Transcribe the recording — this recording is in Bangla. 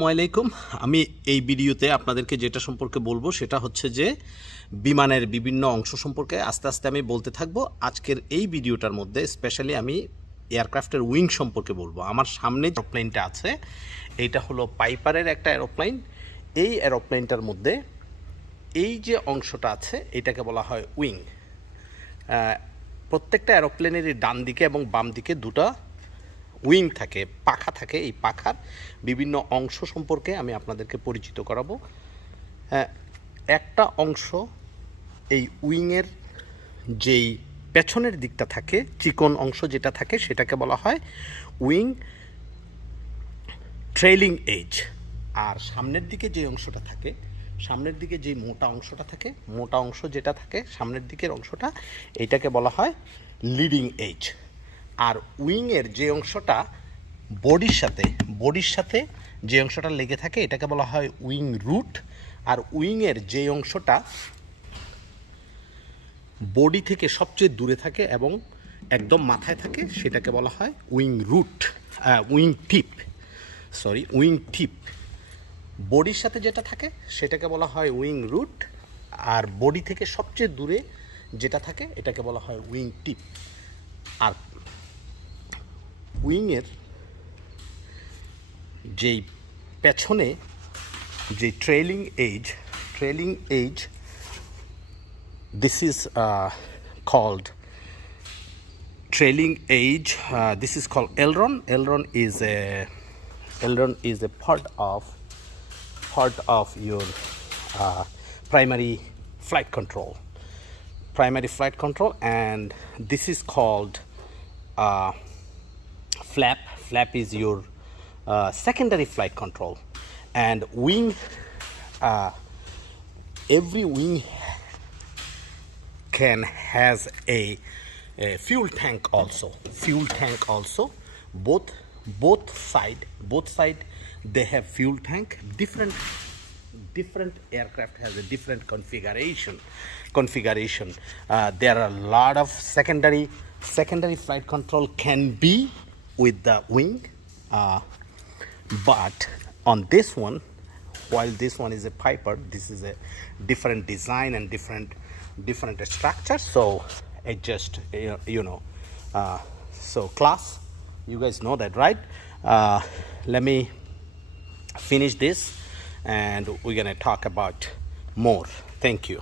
আসসালামু আলাইকুম। আমি এই ভিডিওতে আপনাদেরকে যেটা সম্পর্কে বলবো সেটা হচ্ছে যে বিমানের বিভিন্ন অংশ সম্পর্কে আস্তে আস্তে আমি বলতে থাকবো। আজকের এই ভিডিওটার মধ্যে স্পেশালি আমি এয়ারক্রাফটের উইং সম্পর্কে বলবো। আমার সামনে যে এরোপ্লেনটা আছে এইটা হলো পাইপারের একটা এরোপ্লেন। এই এরোপ্লেনটার মধ্যে এই যে অংশটা আছে এটাকে বলা হয় উইং। প্রত্যেকটা এরোপ্লেনেরই ডান দিকে এবং বাম দিকে দুটো উইং থাকে, পাখা থাকে। এই পাখার বিভিন্ন অংশ সম্পর্কে আমি আপনাদেরকে পরিচিত করাবো। একটা অংশ এই উইংয়ের যেই পেছনের দিকটা থাকে, চিকন অংশ যেটা থাকে সেটাকে বলা হয় উইং ট্রেলিং এজ। আর সামনের দিকে যে অংশটা থাকে, সামনের দিকে যে মোটা অংশটা থাকে, মোটা অংশ যেটা থাকে সামনের দিকের অংশটা, এইটাকে বলা হয় লিডিং এজ। আর উইংয়ের যে অংশটা বডির সাথে যে অংশটা লেগে থাকে এটাকে বলা হয় উইং রুট। আর উইংয়ের যে অংশটা বডি থেকে সবচেয়ে দূরে থাকে এবং একদম মাথায় থাকে সেটাকে বলা হয় উইং রুট, উইং টিপ। বডির সাথে যেটা থাকে সেটাকে বলা হয় উইং রুট, আর বডি থেকে সবচেয়ে দূরে যেটা থাকে এটাকে বলা হয় উইং টিপ। আর উইংয়ের যেই পেছনে যে trailing edge, this is called trailing age. This is called aileron. Aileron is a part of your primary flight control, and this is called flap is your secondary flight control. And wing, every wing has a fuel tank also. Both side they have fuel tank. Different aircraft has a different configuration. There are a lot of secondary flight control can be with the wing, but on this one, while this one is a Piper, this is a different design and different structure. So it just so class, you guys know that, right? Let me finish this and we're gonna talk about more. Thank you.